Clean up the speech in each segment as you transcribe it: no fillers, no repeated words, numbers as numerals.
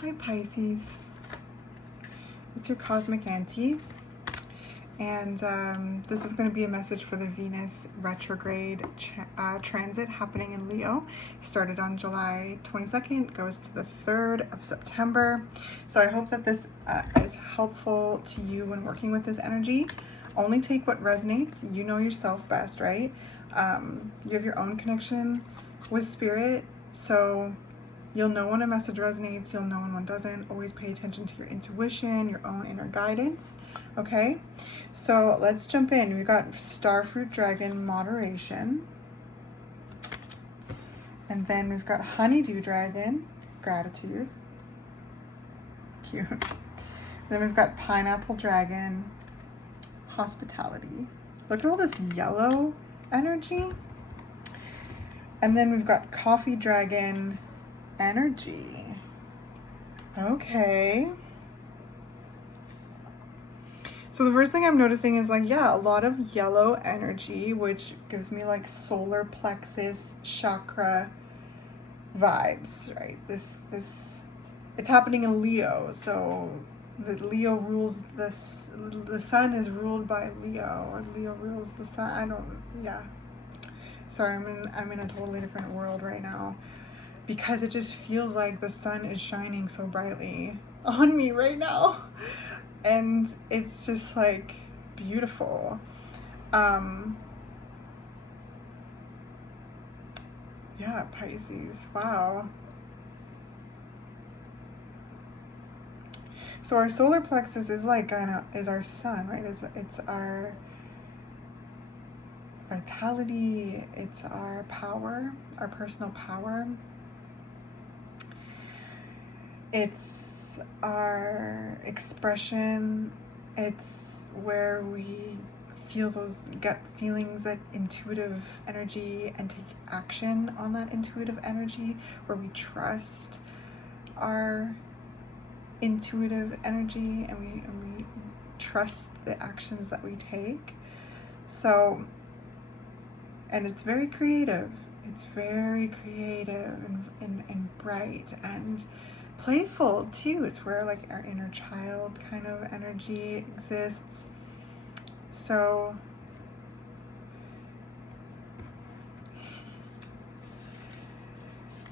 Hi Pisces, it's your Cosmic Auntie, and this is going to be a message for the Venus retrograde transit happening in Leo. Started on July 22nd, goes to the 3rd of September. So I hope that this is helpful to you when working with this energy. Only take what resonates. You know yourself best, right? You have your own connection with spirit, so you'll know when a message resonates, you'll know when one doesn't. Always pay attention to your intuition, your own inner guidance, okay? So let's jump in. We've got Starfruit Dragon, Moderation. And then we've got Honeydew Dragon, Gratitude. Cute. Then we've got Pineapple Dragon, Hospitality. Look at all this yellow energy. And then we've got Coffee Dragon, Energy. Okay. So the first thing I'm noticing is like, yeah, a lot of yellow energy, which gives me like solar plexus chakra vibes, right? This it's happening in Leo, so the Leo rules this, the sun is ruled by Leo, or Leo rules the sun. Yeah. Sorry, I'm in a totally different world right now, because it just feels like the sun is shining so brightly on me right now. And it's just like beautiful. Yeah, Pisces, wow. So our solar plexus is like, is our sun, right? It's our vitality, it's our power, our personal power. It's our expression. It's where we feel those gut feelings, that intuitive energy, and take action on that intuitive energy, where we trust our intuitive energy and we trust the actions that we take. So, and it's very creative. It's very creative and bright and playful too. It's where like our inner child kind of energy exists. So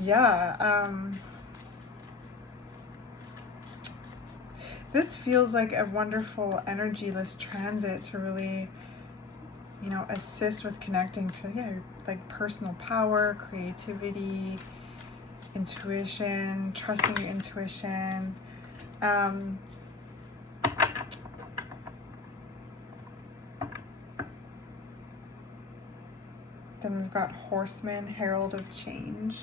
yeah, this feels like a wonderful energyless transit to really, you know, assist with connecting to, yeah, like personal power, creativity, intuition, trusting your intuition. Then we've got Horseman, Herald of Change.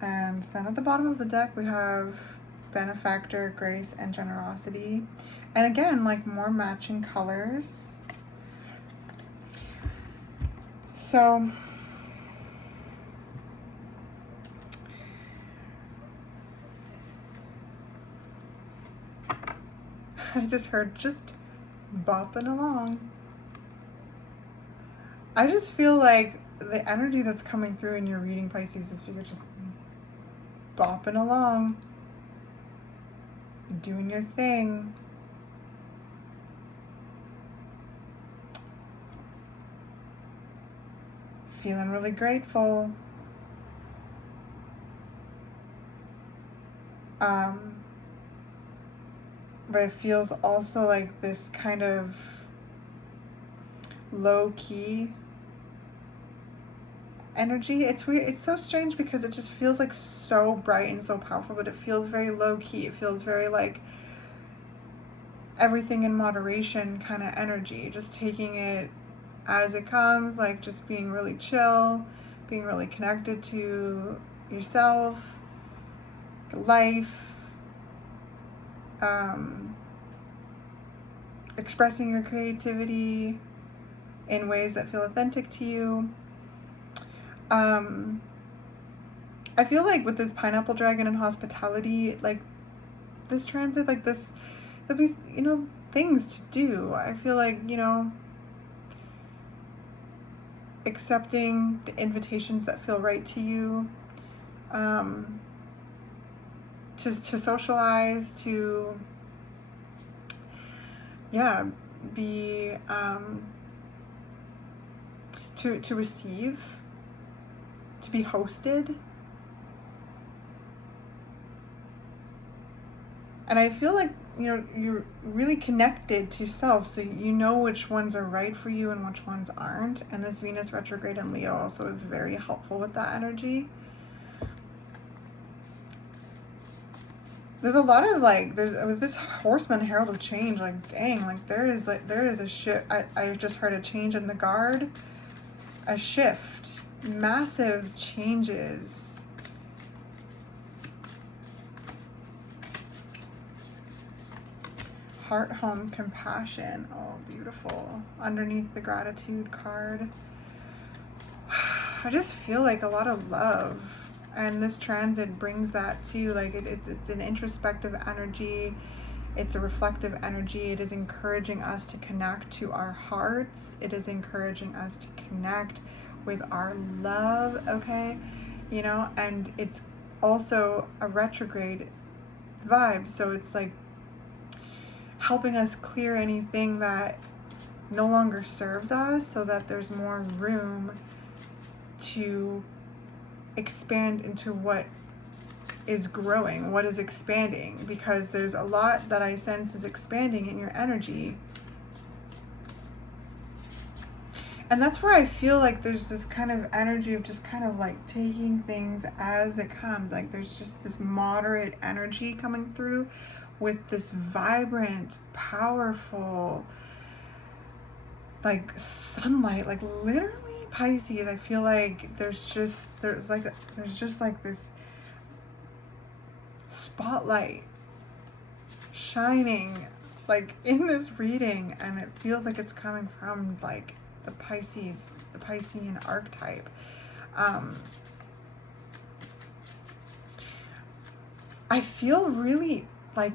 And then at the bottom of the deck we have Benefactor, Grace, and Generosity. And again, like more matching colors. So I just heard just bopping along. I just feel like the energy that's coming through in your reading, Pisces, is you're just bopping along, doing your thing. Feeling really grateful. But it feels also like this kind of low-key energy. It's weird. It's so strange because it just feels like so bright and so powerful, but it feels very low-key. It feels very like everything in moderation kind of energy. Just taking it as it comes, like just being really chill, being really connected to yourself, life, expressing your creativity in ways that feel authentic to you. I feel like with this Pineapple Dragon and Hospitality, like this transit, like this, there'll be, you know, things to do. I feel like, you know, accepting the invitations that feel right to you, to socialize, to, yeah, be, to receive, to be hosted. And I feel like, you know, you're really connected to yourself, so you know which ones are right for you and which ones aren't. And this Venus retrograde in Leo also is very helpful with that energy. There's a lot of like, with this Horseman, Herald of Change, like, dang, like there is a shift. I just heard a change in the guard, a shift, massive changes. Heart, home, compassion. Oh, beautiful. Underneath the gratitude card. I just feel like a lot of love. And this transit brings that too. Like it's an introspective energy. It's a reflective energy. It is encouraging us to connect to our hearts. It is encouraging us to connect with our love, okay? You know, and it's also a retrograde vibe. So it's like helping us clear anything that no longer serves us, so that there's more room to expand into what is growing, what is expanding, because there's a lot that I sense is expanding in your energy. And that's where I feel like there's this kind of energy of just kind of like taking things as it comes. Like there's just this moderate energy coming through with this vibrant, powerful, like sunlight, like literally Pisces. I feel like there's just like this spotlight shining like in this reading, and it feels like it's coming from like the Piscean archetype. I feel really like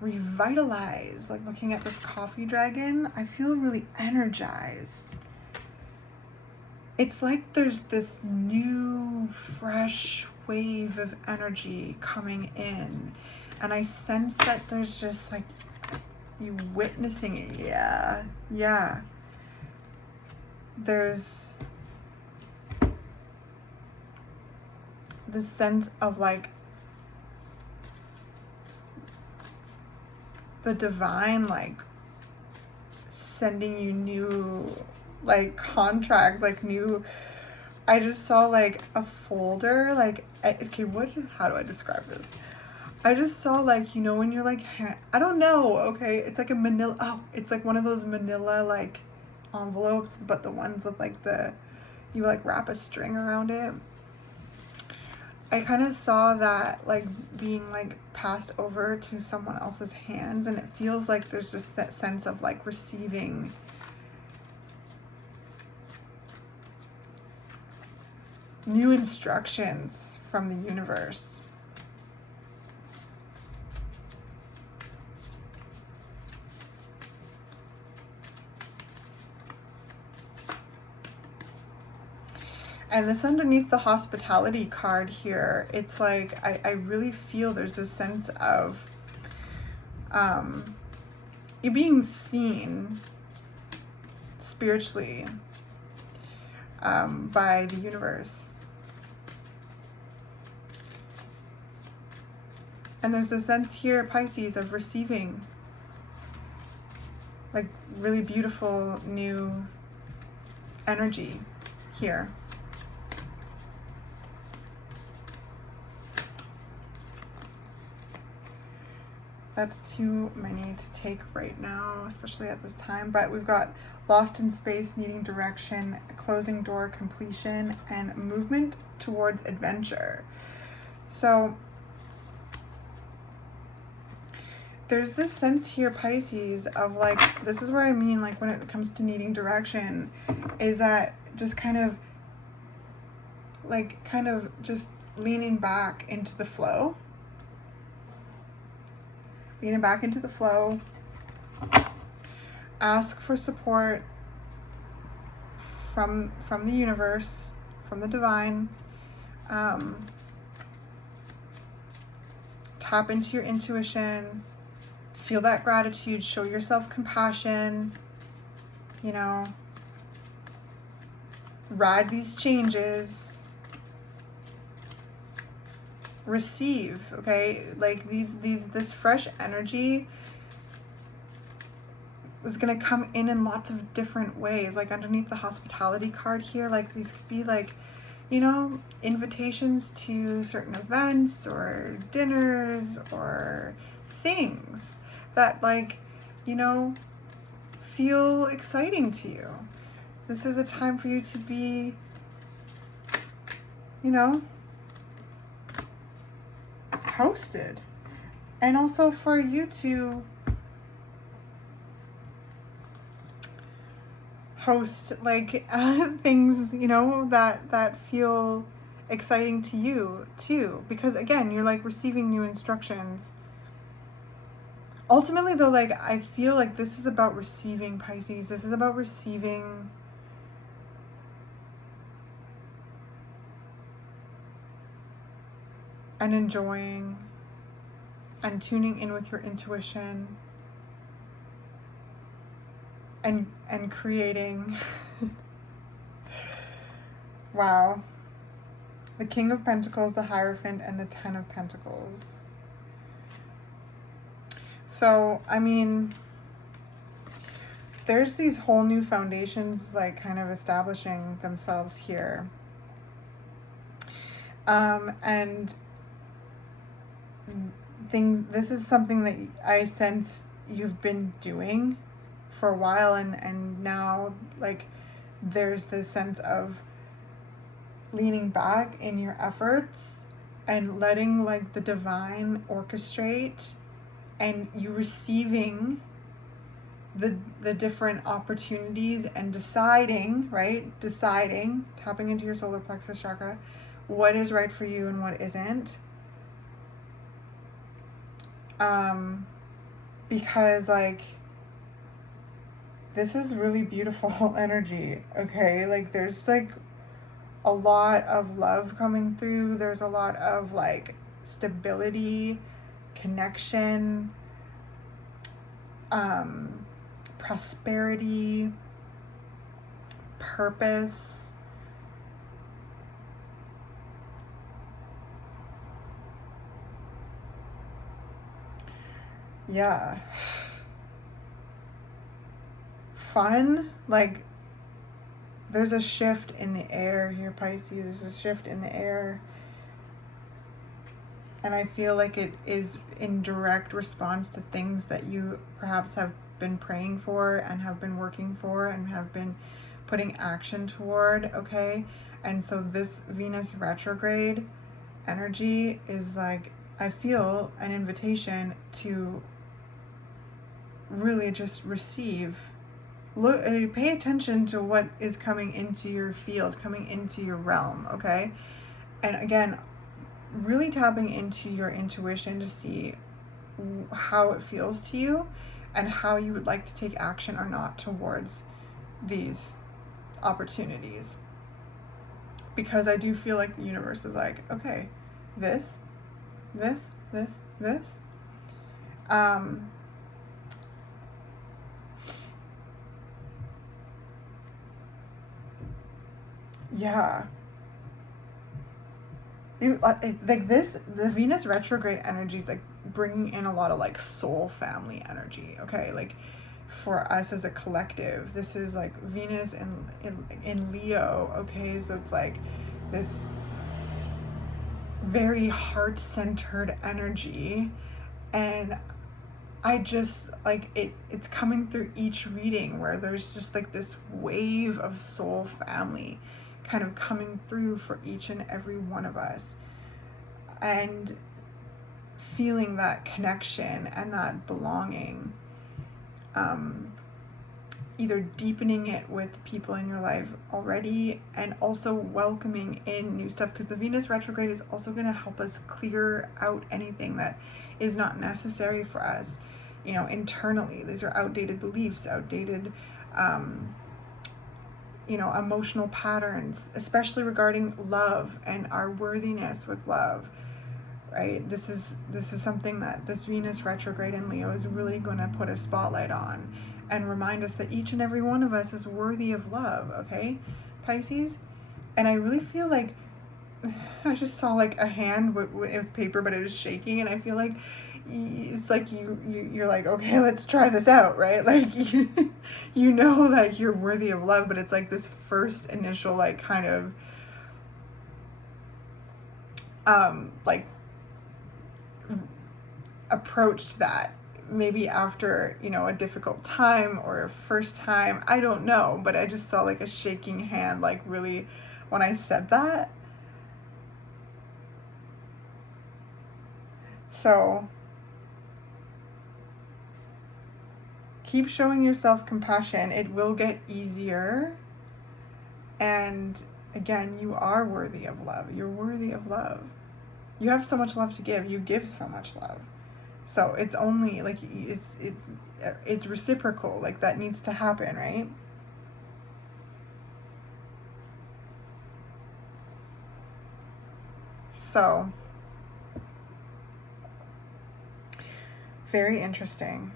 revitalized, like looking at this coffee dragon. I feel really energized. It's like there's this new fresh wave of energy coming in, and I sense that there's just like you witnessing it. Yeah, there's this sense of like the divine like sending you new like contracts, like new, I just saw like a folder, like okay, how do I describe this? I just saw like, you know, when you're like, I don't know, okay, it's like a manila, oh, it's like one of those manila like envelopes, but the ones with like you like wrap a string around it. I kind of saw that like being like passed over to someone else's hands, and it feels like there's just that sense of like receiving new instructions from the universe. And this underneath the hospitality card here, it's like, I really feel there's a sense of you being seen spiritually by the universe. And there's a sense here, Pisces, of receiving like really beautiful new energy here. That's too many to take right now, especially at this time. But we've got lost in space, needing direction, closing door, completion, and movement towards adventure. So there's this sense here, Pisces, of like, this is where I mean, like when it comes to needing direction, is that just kind of just leaning back into the flow. Leaning back into the flow. Ask for support from the universe, from the divine. tap into your intuition, feel that gratitude, show yourself compassion, you know, ride these changes, receive, okay? Like this fresh energy is going to come in lots of different ways. Like underneath the hospitality card here, like these could be like, you know, invitations to certain events or dinners or things that, like, you know, feel exciting to you. This is a time for you to be, you know, hosted, and also for you to host like things, you know, that feel exciting to you too, because again, you're like receiving new instructions. Ultimately though, like I feel like this is about receiving, Pisces. This is about receiving and enjoying and tuning in with your intuition and creating. Wow. The King of Pentacles, the Hierophant, and the Ten of Pentacles. So, I mean, there's these whole new foundations like kind of establishing themselves here. And this is something that I sense you've been doing for a while, and now like there's this sense of leaning back in your efforts and letting like the divine orchestrate, and you receiving the different opportunities and deciding, tapping into your solar plexus chakra, what is right for you and what isn't. Because like this is really beautiful energy, okay? Like there's like a lot of love coming through. There's a lot of like stability, connection, prosperity, purpose. Yeah. Fun, like there's a shift in the air here, Pisces. There's a shift in the air. And I feel like it is in direct response to things that you perhaps have been praying for and have been working for and have been putting action toward, okay? And so this Venus retrograde energy is like, I feel an invitation to really just receive. Look, pay attention to what is coming into your field, coming into your realm, okay? And again, really tapping into your intuition to see how it feels to you and how you would like to take action or not towards these opportunities. Because I do feel like the universe is like, okay, this. Yeah. Like this, the Venus retrograde energy is like bringing in a lot of like soul family energy, okay? Like for us as a collective, this is like Venus in Leo, okay? So it's like this very heart-centered energy, and I just like it's coming through each reading where there's just like this wave of soul family kind of coming through for each and every one of us, and feeling that connection and that belonging, either deepening it with people in your life already and also welcoming in new stuff, because the Venus retrograde is also going to help us clear out anything that is not necessary for us, you know, internally. These are outdated beliefs, outdated you know, emotional patterns, especially regarding love and our worthiness with love. right? This is something that this Venus retrograde in Leo is really going to put a spotlight on and remind us that each and every one of us is worthy of love, okay, Pisces? And I really feel like I just saw like a hand with paper, but it was shaking, and I feel like it's like you're like, okay, let's try this out, right? Like you know, like you're worthy of love, but it's like this first initial like kind of like approach to that, maybe after, you know, a difficult time or a first time, I don't know, but I just saw like a shaking hand, like really when I said that. So keep showing yourself compassion. It will get easier. And again, you are worthy of love. You're worthy of love. You have so much love to give. You give so much love. So it's only like it's reciprocal. Like that needs to happen, right? So very interesting.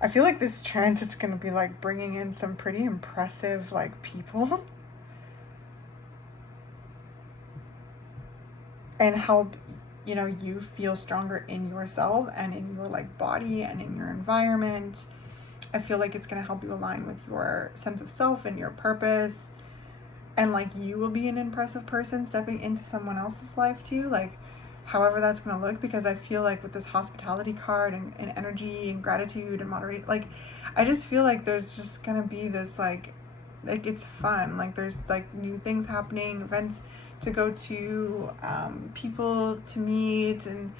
I feel like this transit's going to be like bringing in some pretty impressive like people and help, you know, you feel stronger in yourself and in your like body and in your environment. I feel like it's going to help you align with your sense of self and your purpose, and like you will be an impressive person stepping into someone else's life too, like however that's going to look, because I feel like with this hospitality card and energy and gratitude and moderate, like I just feel like there's just going to be this like it's fun, like there's like new things happening, events to go to, people to meet, and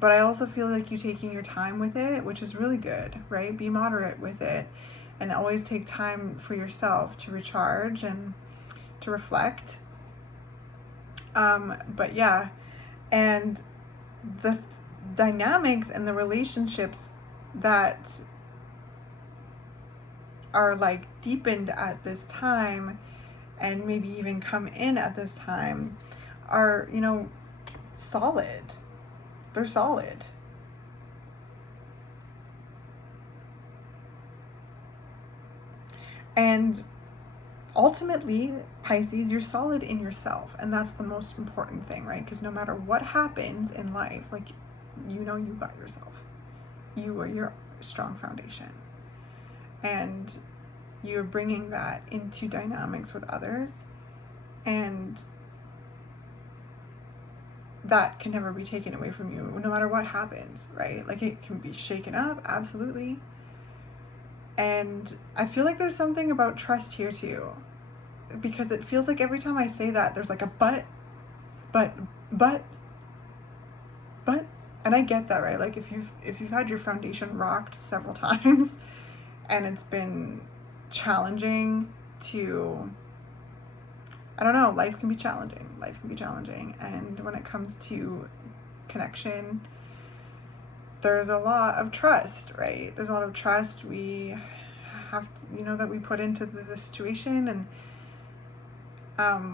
but I also feel like you taking your time with it, which is really good, right? Be moderate with it and always take time for yourself to recharge and to reflect. But yeah, and the dynamics and the relationships that are like deepened at this time and maybe even come in at this time are, you know, solid. They're solid. And ultimately, Pisces, you're solid in yourself, and that's the most important thing, right? Because no matter what happens in life, like, you know, you got yourself. You are your strong foundation, and you're bringing that into dynamics with others, and that can never be taken away from you, no matter what happens, right? Like, it can be shaken up, absolutely. And I feel like there's something about trust here too, because it feels like every time I say that, there's like a but, and I get that, right? Like if you've had your foundation rocked several times and it's been challenging to, I don't know, life can be challenging. And when it comes to connection, there's a lot of trust, right? There's a lot of trust we have to, you know, that we put into the situation. And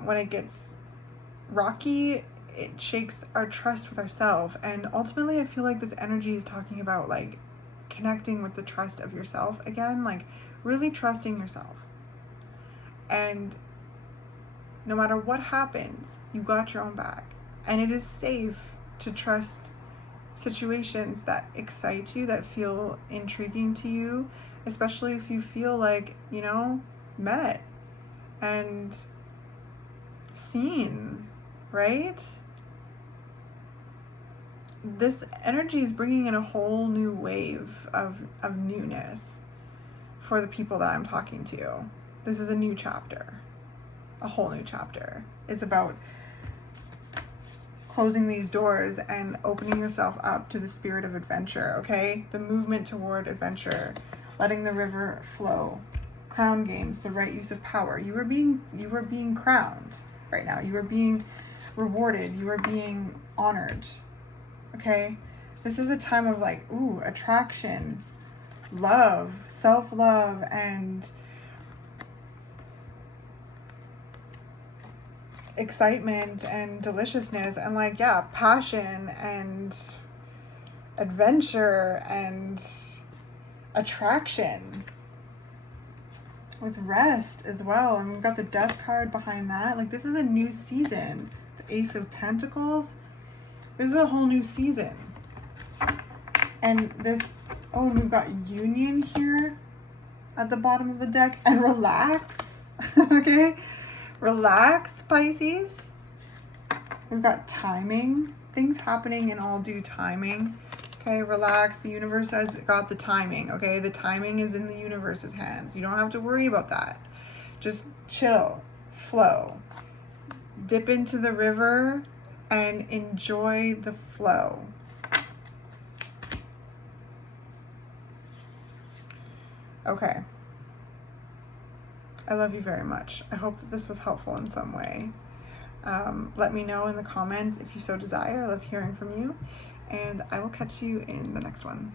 when it gets rocky, it shakes our trust with ourselves. And ultimately, I feel like this energy is talking about like connecting with the trust of yourself again, like really trusting yourself. And no matter what happens, you got your own back. And it is safe to trust situations that excite you, that feel intriguing to you, especially if you feel like, you know, met and seen, right? This energy is bringing in a whole new wave of newness for the people that I'm talking to. This is a new chapter, a whole new chapter. It's about closing these doors and opening yourself up to the spirit of adventure, okay? The movement toward adventure, letting the river flow, crown games, the right use of power. You are being crowned right now. You are being rewarded. You are being honored, okay? This is a time of like, ooh, attraction, love, self-love, and excitement and deliciousness and like, yeah, passion and adventure and attraction with rest as well. And we've got the Death card behind that. Like, this is a new season. The Ace of Pentacles. This is a whole new season. And this, oh, and we've got Union here at the bottom of the deck. And relax. Okay? Relax, Pisces. We've got timing. Things happening in all due timing. Okay, relax. The universe has got the timing, okay? The timing is in the universe's hands. You don't have to worry about that. Just chill, flow. Dip into the river and enjoy the flow. Okay. I love you very much. I hope that this was helpful in some way. Let me know in the comments if you so desire. I love hearing from you. And I will catch you in the next one.